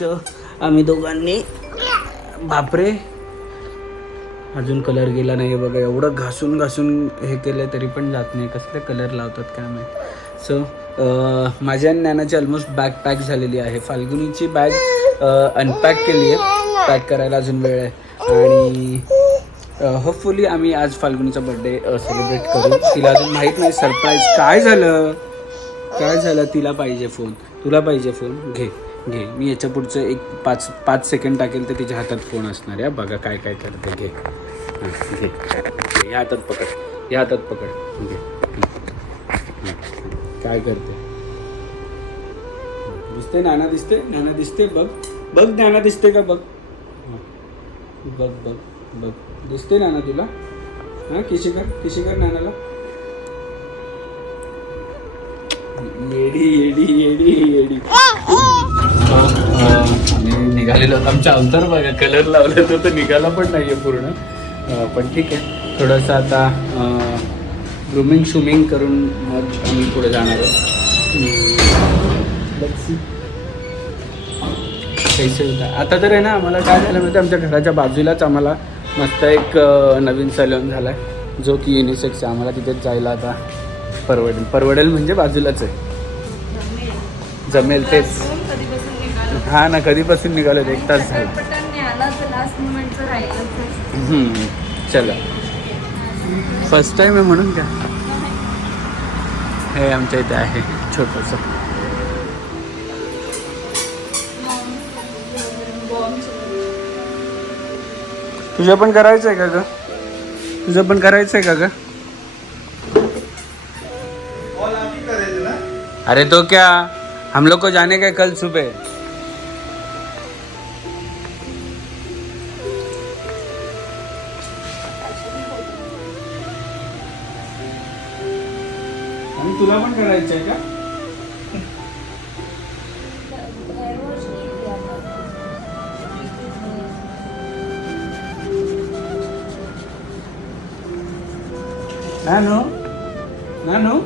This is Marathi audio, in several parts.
सो आम्ही दोघांनी. बापरे. अजून कलर गेला नाही बघा. एवढं घासून घासून हे केलं तरी पण जात नाही. कसले कलर लावतात काय माहीत. सो माझ्या आणि ज्ञानाची ऑलमोस्ट बॅग पॅक झालेली आहे. फाल्गुनीची बॅग अनपॅक केली आहे पॅक करायला अजून वेळ आहे. आणि होपफुली आम्ही आज फाल्गुनीचा बर्थडे सेलिब्रेट करू. तिला अजून माहीत नाही. सरप्राईज काय झालं? काय झालं? तिला पाहिजे फोन तुला पाहिजे फोन घे. घे. मी याच्या पुढचं एक पाच पाच सेकंड टाकेल तर तिच्या हातात फोन असणार आहे. बघा काय काय करते. घे. घे. या हातात पकड. या हातात पकड. घे. काय करते? दिसते नाना दिसते नाना दिसते बघ. बघ नाना दिसते का? बघ. बघ बघ बघ. दिसते नाना तुला? हां किशी कर किशी कर नानाला? येडी येडी येडी येडी. आम्ही निघालेलो. आमच्या अवतार बघा कलर लावला तो तर निघाला पण नाहीये पूर्ण. पण ठीक आहे. थोडंसं आता ग्रुमिंग शुमिंग करून मग आम्ही पुढे जाणार आहोत. होता. आता तर आहे ना आम्हाला काय झालं माहिती आमच्या घराच्या बाजूलाच आम्हाला मस्त एक नवीन सलून झाला आहे जो की युनिसेक्स आहे. आम्हाला तिथेच जायला आता परवडेल. परवडेल म्हणजे बाजूलाच आहे. जमेल तेच. हा ना कधीपासून निघालो एक तास झाला. हम्म, चला. फर्स्ट टाइम आहे म्हणून का? हे आमच्या इथे आहे छोटंसं. तुझं पण करायचं आहे का ग? तुझं पण करायचं आहे का ग? अरे तो क्या? हम लोग को जाने का है कल सुबह. करायचं आहे का नानू नानू.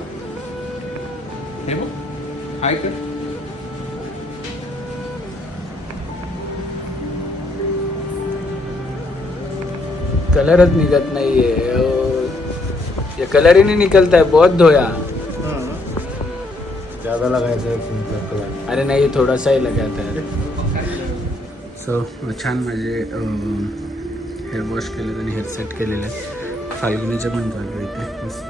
ये कलर ही नहीं निकलता है बहुत धोया। ज्यादा लगायचं आहे अरे नाही थोडासा ही लगाता है। सो छान माझे हेअर वॉश केले आणि हेअर सेट केलेले. आहे फाल्गुनीचं पण चालू आहे इथे मस्त.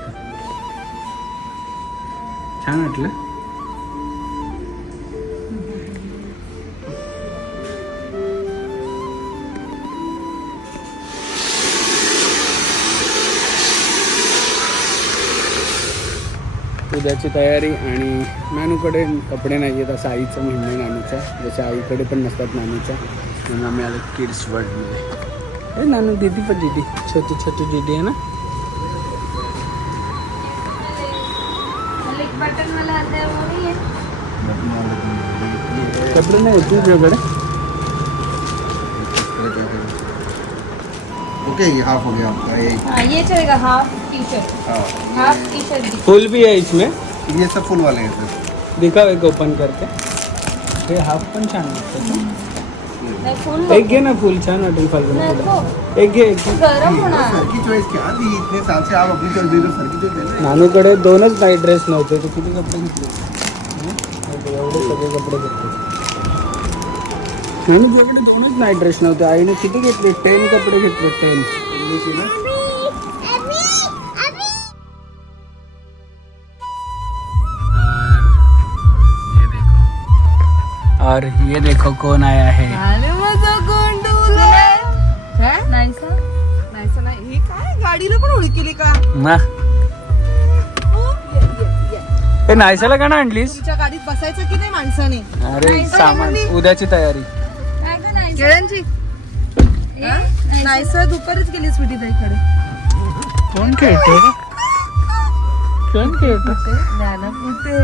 छान वाटलं? उद्याची तयारी आणि नानूकडे कपडे नाही आहेत असं आईचं म्हणणं आहे नानूच्या जसे आईकडे पण नसतात नानूच्या. म्हणून आम्ही आलो किड्स वर्ल्डमध्ये ए नानू दीदी पण दीदी. छोटी छोटी दीदी आहे ना? कपडे नाही आहेत तुझ्याकडे? ओके हाफ हो गया आपका ये हाँ ये चलेगा हाफ टी शर्ट हाँ. हाफ टी शर्ट फुल भी है इसमें. ये सब फुल वाले हैं सर दिखाओ एक ओपन करके. हे हाफ पण छान वाटतं नाही फुल एक घे ना फुल छान वाटेल फाल्गुन नको एक घे एक घे. गरम होणार. सर की चॉइस क्या थी इतने साल से आप अपनी चॉइस दे रहे हो सर की चॉइस दे रहे नानूकडे दोनच नाईट ड्रेस नव्हते तर किती कपडे घेतले? हं? एवढे सगळे कपडे घेतले. नानूकडे नाईट ड्रेस नव्हते. आईने किती घेतले? टेन कपडे घेतले टेन और ये देखो कौन आया है। गोंडूला। नाही सर नाही सर नाही ही? काय गाडीला पण केली का मा ये, ये, ये. नायसाला का ना आणलीस? तुमच्या गाडीत बसायचं की नाही माणसाने? अरे सामान उद्याची तयारी. काय का नाही केळ्यांची. नाही सर दुपारीच गेली स्वीटी ताईकडे. कोण खेळतो कोण खेळतो कुठे?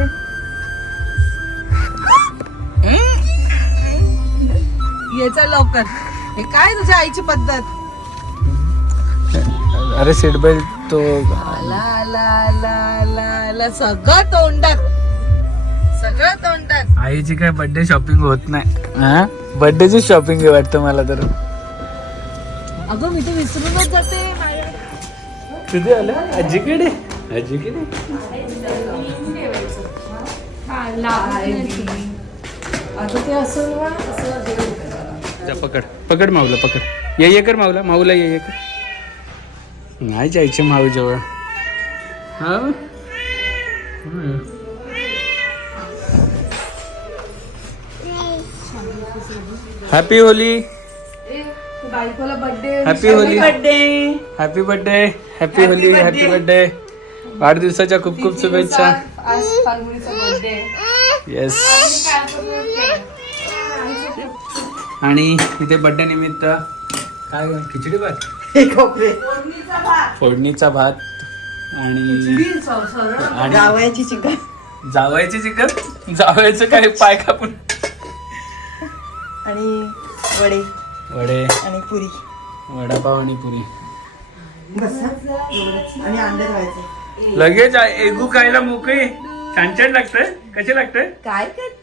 याचा लवकर. हे काय तुझ्या आईची पद्धत? अरे सीट बेल्ट तो आला आला आला आला सगळं तोंडात. सगळं तोंडात. आईची काय बर्थडे शॉपिंग होत नाही. हा? बर्थडेची शॉपिंग आहे वाटतं मला तर. अगं मी तर विसरूनच जाते. तुझे आलं? आजीकडे? आजीकडे? हा, आता ते असं ना असं. जा पकड. पकड माऊला पकड. ये ये कर माऊला. माऊला ये ये कर. नाही जायचे माऊ जवळ. हा. हॅपी होली बायकोला birthday happy Holi happy birthday happy Holi happy birthday वाढदिवसाच्या खूप खूप शुभेच्छा. आज फाल्गुनीचा बर्थडे येस आणि इथे बर्थडे निमित्त काय खिचडी भात? फोडणीचा भात. आणि गावायची चिकन. जावायची चिकन? जावायचं काय? पाय कापून. आणि वडे. वडे. आणि पुरी. वडापाव आणि पुरी. आणि अंडे खायचे लगेच एगू खायला मोकळी. छान छान लागतंय. कसे लागतंय? काय करते काय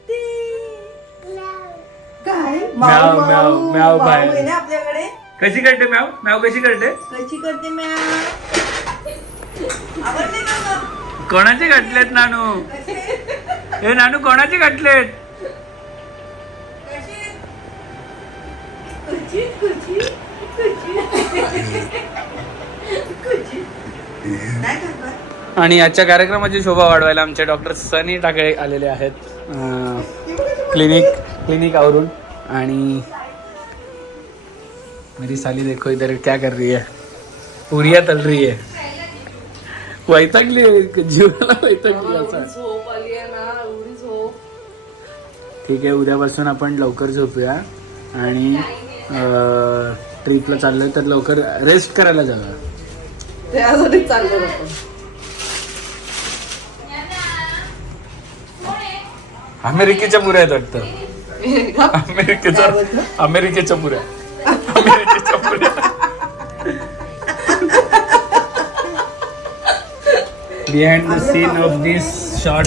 म्याव म्याव म्याव बाय आहे ना आपल्याकडे? कशी करते म्याव? म्याव कशी करते? कशी करते म्या आवडते का गं? कोणाचे घातलेत नानू? हे नानू कोणाचे घातलेत. आणि आजच्या कार्यक्रमाची शोभा वाढवायला आमचे डॉक्टर सनी टाकळे आलेले आहेत. क्लिनिक क्लिनिक आवरून. आणि मेरी साली देखो इधर क्या कर रही है? पुरिया तल रही है। वैतागली जीवाला वैतागली एवढी झोप ठीक आहे उद्यापासून आपण लवकर झोपूया आणि ट्रिपला चाललोय तर लवकर रेस्ट करायला जाऊया. त्यासाठी चाललो अमेरिकेच्या पुऱ्या आहेत वाटतं. अमेरिकेच्या अमेरिकेच्या पुऱ्या. अमेरिकेच्या पुऱ्या. Behind the scene of this shot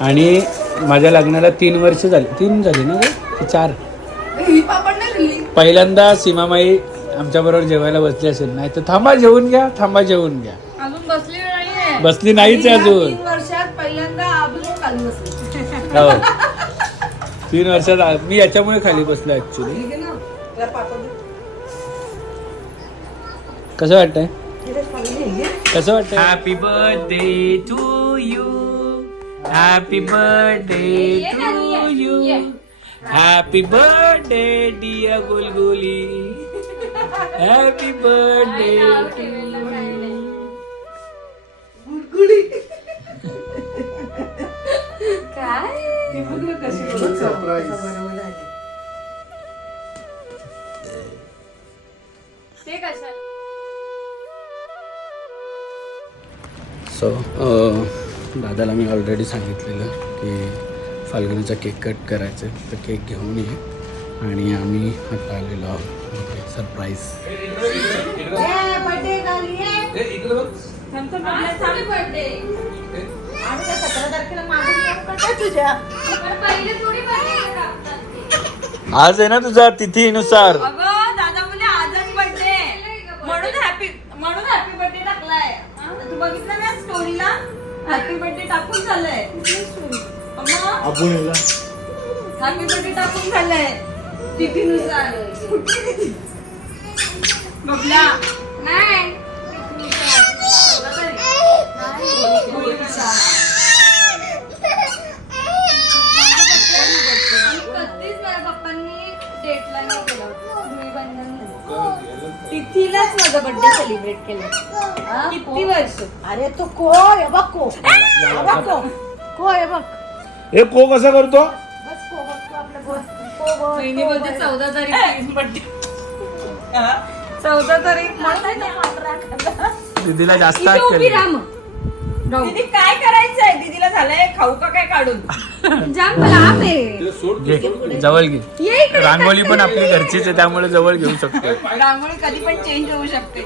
आणि माझ्या लग्नाला तीन वर्ष झाली. तीन झाली ना गं? की चार? पहिल्यांदा सीमामाई आमच्या बरोबर जेवायला बसली असेल. नाही तर थांबा जेवून घ्या. थांबा जेवून घ्या. अजून बसली नाहीच आहे अजून. तीन वर्षात हो. तीन वर्षात आ- मी याच्यामुळे खाली बसलो ऍक्च्युली ठीक आहे ना? त्याला पापड दे. कसं वाटतंय? तिथे खाली घे. कसं वाटतंय? Happy birthday to you happy birthday to you happy birthday dear Gulguli happy birthday काय? ती बघ ना कशी बोलत Surprise. बरोबर आहे. ते कशाला सो दादाला मी ऑलरेडी सांगितलेलं की फाल्गुनीचा केक कट करायचा आहे. तर केक घेऊन ये. आणि आम्ही आता आलेलो आहोत. सरप्राईज आणि त्या सतरा तारखेला मागून येऊ का काय तुझ्या? पहिले थोडी birthday. आज आहे ना तुझा तिथीनुसार. अगं दादा बोले आजच बर्थडे म्हणून हॅपी म्हणून हॅपी बर्थडे टाकलाय. आता तू बघितलं ना स्टोरीला हॅपी बर्थडे टाकून झालंय. हॅपी बर्थडे टाकून झालंय. तिथीनुसार. बबला दीदीलाच माझा बर्थडे सेलिब्रेट केलं. किती वर्ष? अरे तो को हे बघ को हे बघ को को हे बघ. हे को कसा करतो? बस को बघ को आपलं को को बघ महिने बोलते चौदा तारीख बर्थडे चौदा तारीख दीदीला जास्त उभी. राहा मग. दीदी काय करायचंय? दीदीला झालंय खाऊ का काय काढून? जाम लांब आहे. घे जवळ घे. ये इकडे. रांगोळी पण आपली घरचीच आहे त्यामुळे जवळ घेऊ शकतो. रांगोळी कधी पण चेंज होऊ शकते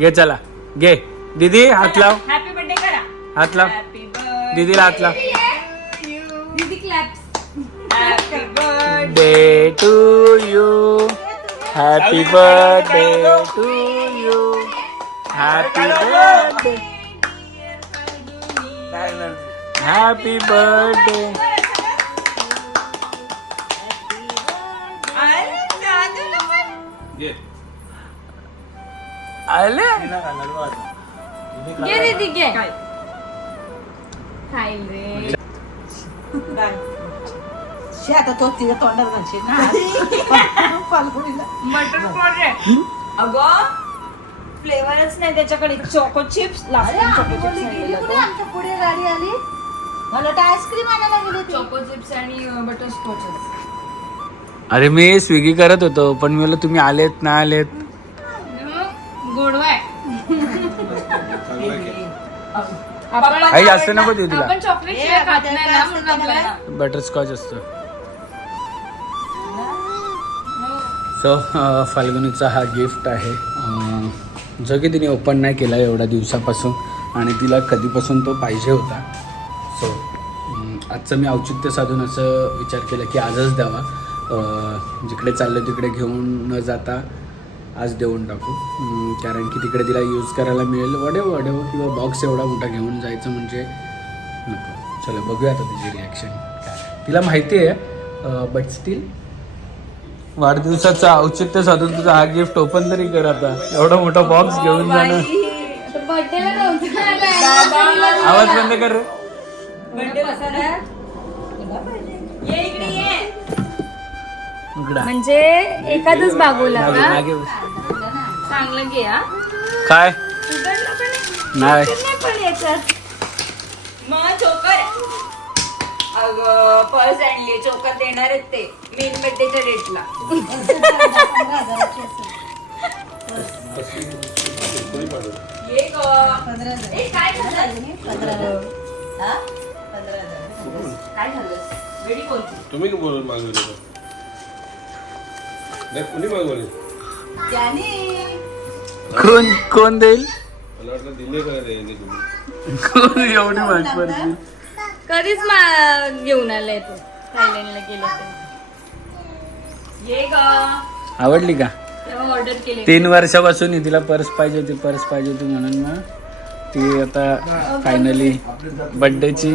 घे. चला. घे. दीदी हात लाव. हॅपी बर्थडे करा. हात लाव. हॅपी दीदीला हात लाव. दीदी claps happy birthday day to you happy birthday to you happy birthday happy birthday आले? घे दीदी घे. खाईल रे. आता तो तिला तोंडात घालशील ना. फाल्गुनीला मटर पॉट अगं फ्लेवरच नाही त्याच्याकडे. चोको चिप्स अरे आम्ही बोलली गेली कुठे गाडी आली. मला वाटतं आईस्क्रीम आणायला गेली ती. चोको चिप्स आणि बटर स्कॉच अरे मी स्विगी करत होतो पण मी बोललो तुम्ही आलेत ना आलेत. गोडवा आहे. काही जास्त नको देऊ तुला. आपण चॉकलेट शिवाय खात नाही ना म्हणून आपल्याला. बटरस्कॉच असतो. सो फाल्गुनीचा हा गिफ्ट आहे. अं, जो की तिने ओपन नाही केला एवढ्या दिवसापासून. आणि तिला कधीपासून तो पाहिजे होता. सो आजचं मी औचित्य साधून असं विचार केला की आजच द्यावा. जिकडे चाललं तिकडे घेऊन न जाता आज देऊन टाकू. कारण की तिकडे तिला यूज करायला मिळेल वडेव वडेव किंवा बॉक्स एवढा मोठा घेऊन जायचं म्हणजे नको. चला बघूया आता तिची रिॲक्शन तिला माहिती आहे बट स्टील वाढदिवसाचं औचित्य साधून तुझा हा गिफ्ट ओपन तरी कर आता. एवढा मोठा बॉक्स घेऊन जाणं. बर्थडेला नव्हतं. आवाज बंद कर रे. ये इकडे ये. इकडं. म्हणजे एखादच बागोला मागे- का मागे. बस. चांगलं घे हा. काय? उघडलं पण नाही. नाही पण याच्यात. मग चोकर. अगं पर्स आणली चोकर देणार आहेत ते. मेन बर्थडेच्या डेटला ये ग ए, काय झालं पंधरा. हा? तुम्ही बोलून मागवले तो नाही कुणी मागवले? त्याने. कोण कोण देईल? मला वाटलं दिले का नाही तुम्ही. कोण एवढी पडली? कधीच मा- घेऊन आलाय तू. थायलंडला गेलो ये ग. आवडली का? तेव्हा ऑर्डर केले. तीन वर्षापासून ही तिला पर्स पाहिजे होती पर्स पाहिजे होती म्हणून मग. ती आता फायनली बर्थडेची